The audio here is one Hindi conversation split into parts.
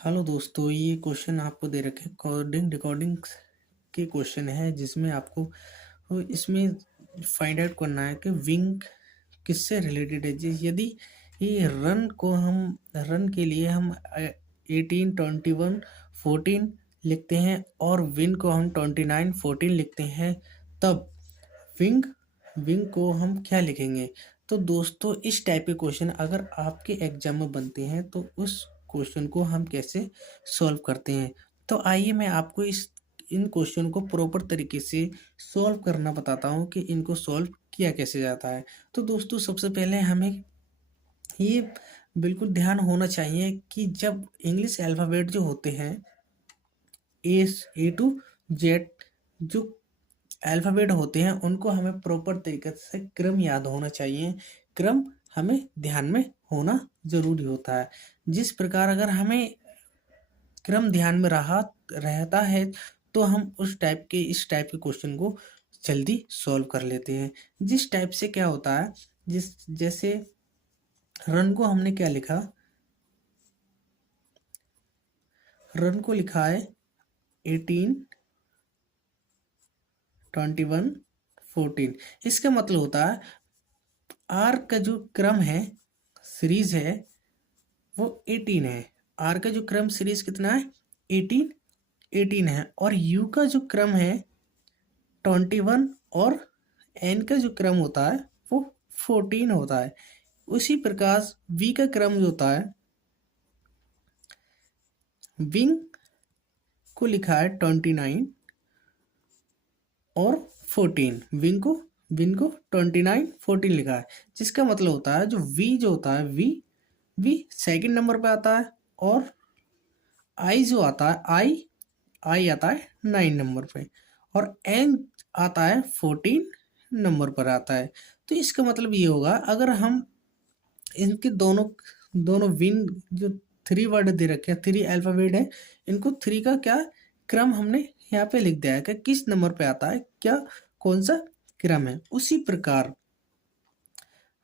हेलो दोस्तों, ये क्वेश्चन आपको दे रखे हैं कोडिंग रिकॉर्डिंग के क्वेश्चन है जिसमें आपको इसमें फाइंड आउट करना है कि विंग किससे रिलेटेड है। यदि ये रन के लिए हम 18 21 14 लिखते हैं और विन को हम 29 14 लिखते हैं, तब विंग विंग को हम क्या लिखेंगे। तो दोस्तों, इस टाइप के क्वेश्चन अगर आपके एग्जाम में बनते हैं तो उस क्वेश्चन को हम कैसे सॉल्व करते हैं। तो आइए मैं आपको इस इन क्वेश्चन को प्रॉपर तरीके से सॉल्व करना बताता हूँ कि इनको सॉल्व किया कैसे जाता है। तो दोस्तों, सबसे पहले हमें ये बिल्कुल ध्यान होना चाहिए कि जब इंग्लिश अल्फ़ाबेट जो होते हैं A to Z, जो अल्फ़ाबेट होते हैं उनको हमें प्रॉपर तरीके से क्रम याद होना चाहिए। क्रम हमें ध्यान में होना ज़रूरी होता है। जिस प्रकार अगर हमें क्रम ध्यान में रहता है तो हम इस टाइप के क्वेश्चन को जल्दी सॉल्व कर लेते हैं। जिस टाइप से क्या होता है, जैसे रन को हमने क्या लिखा, रन को लिखा है 18 21 14। इसका मतलब होता है आर का जो क्रम है, सीरीज है, वो 18 है। आर का जो क्रम सीरीज कितना है, 18 है। और यू का जो क्रम है 21, और एन का जो क्रम होता है वो 14 होता है। उसी प्रकार वी का क्रम जो होता है, विंग को लिखा है 29 और 14। विंग को 29 14 लिखा है। जिसका मतलब होता है जो होता है वी सेकंड नंबर पे आता है, और आई जो आता है आई आता है 9 नंबर पे, और एन आता है 14 नंबर पर आता है। तो इसका मतलब ये होगा, अगर हम इनके दोनों दोनों विन जो थ्री वर्ड दे रखे हैं, थ्री अल्फाबेट है, इनको थ्री का क्या क्रम हमने यहाँ पे लिख दिया है कि किस नंबर पे आता है, क्या कौन सा क्रम है। उसी प्रकार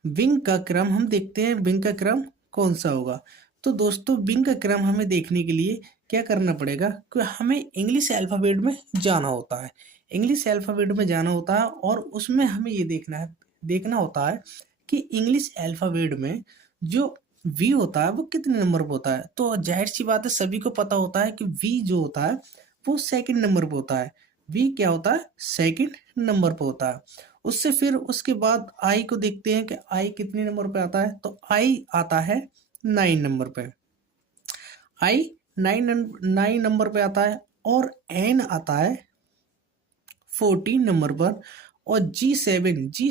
विंग का क्रम हम देखते हैं, विंग का क्रम कौन सा होगा। तो दोस्तों, विंग का क्रम हमें देखने के लिए क्या करना पड़ेगा कि हमें इंग्लिश अल्फ़ाबेट में जाना होता है। इंग्लिश अल्फ़ाबेट में जाना होता है और उसमें हमें ये देखना होता है कि इंग्लिश अल्फ़ाबेट में जो वी होता है वो कितने नंबर पर होता है। तो जाहिर सी बात है, सभी को पता होता है कि वी जो होता है वो सेकंड नंबर पर होता है। वी क्या होता है, सेकंड नंबर पर होता है। उससे फिर उसके बाद आई को देखते हैं कि आई कितने नंबर पे आता है। तो आई आता है 9 नंबर पे, आई 9 नंबर पे आता है। और एन आता है 14 नंबर पर। और जी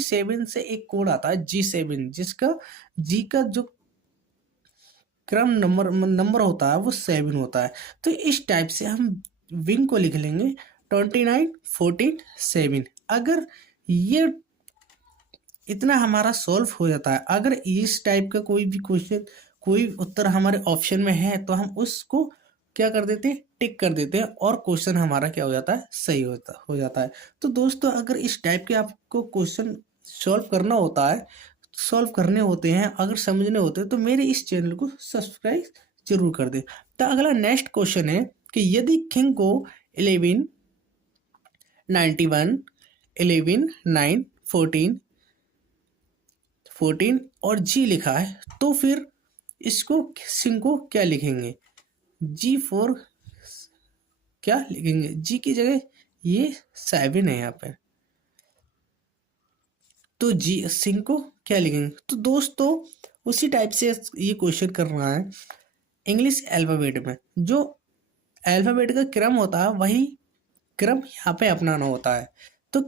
सेवन से एक कोड आता है G7, जिसका जी का जो क्रम नंबर होता है वो 7 होता है। तो इस टाइप से हम विंग को लिख लेंगे 29 14 7। अगर ये इतना हमारा सॉल्व हो जाता है, अगर इस टाइप का कोई भी क्वेश्चन, कोई उत्तर हमारे ऑप्शन में है, तो हम उसको क्या कर देते हैं, टिक कर देते हैं, और क्वेश्चन हमारा क्या हो जाता है, सही हो जाता है। तो दोस्तों, अगर इस टाइप के आपको क्वेश्चन सॉल्व करने होते हैं, अगर समझने होते हैं, तो मेरे इस चैनल को सब्सक्राइब जरूर कर दें। तो अगला नेक्स्ट क्वेश्चन है कि यदि किंग को 11 91 11 9 14 और जी लिखा है, तो फिर इसको सिंह को क्या लिखेंगे, G4 क्या लिखेंगे, जी की जगह ये 7 है यहाँ पे, तो जी सिंह को क्या लिखेंगे। तो दोस्तों, उसी टाइप से ये क्वेश्चन करना है। इंग्लिश अल्फाबेट में जो अल्फाबेट का क्रम होता है वही क्रम यहाँ पे अपनाना होता है। तो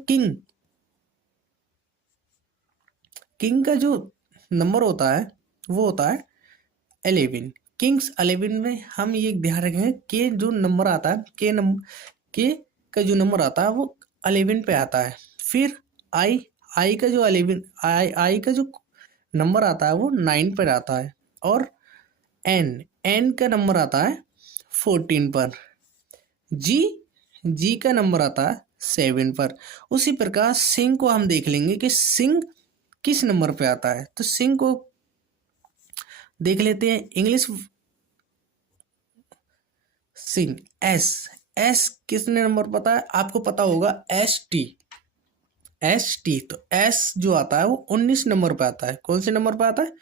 किंग का जो नंबर होता है वो होता है 11। किंग्स 11 में हम ये ध्यान रखें के जो नंबर आता है, के का जो नंबर आता है वो 11 पे आता है। फिर आई आई का जो 11 आई का जो नंबर आता है वो 9 पर आता है। और एन का नंबर आता है 14 पर। जी जी का नंबर आता है 7 पर। उसी प्रकार सिंह को हम देख लेंगे कि सिंह किस नंबर पे आता है। तो सिंह को देख लेते हैं। सिंह। एस, एस कितने नंबर पता है आपको? पता होगा एस टी, एस टी। तो एस जो आता है वो 19 नंबर पे आता है। कौन से नंबर पे आता है?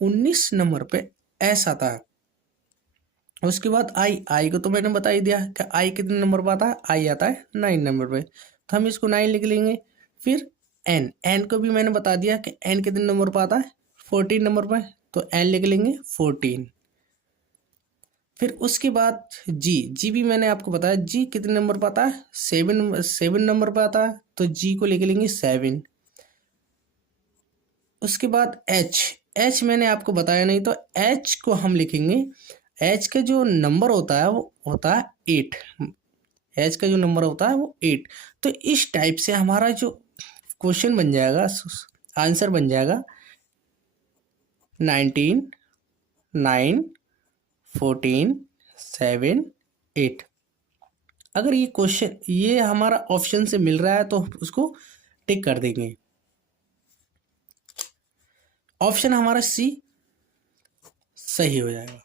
19 नंबर पे एस आता है। उसके बाद आई, आई को तो मैंने बता ही दिया कि आई कितने नंबर पे आता है? आई आता है 9 नंबर पे, तो हम इसको 9 लिख लेंगे। फिर एन, एन को भी मैंने बता दिया कि एन कितने नंबर पे आता है? 14 नंबर पे, तो एन लिख लेंगे 14। फिर उसके बाद जी, जी भी मैंने आपको बताया जी कितने नंबर पे आता है? 7 नंबर पे आता है, तो जी को लिख लेंगे 7। उसके बाद एच, एच मैंने आपको बताया नहीं, तो एच को हम लिखेंगे, एच का जो नंबर होता है वो होता है 8। एच का जो नंबर होता है वो 8। तो इस टाइप से हमारा जो क्वेश्चन बन जाएगा, आंसर बन जाएगा 19, 9, 14, 7, 8। अगर ये क्वेश्चन ये हमारा ऑप्शन से मिल रहा है तो उसको टिक कर देंगे। ऑप्शन हमारा सी सही हो जाएगा।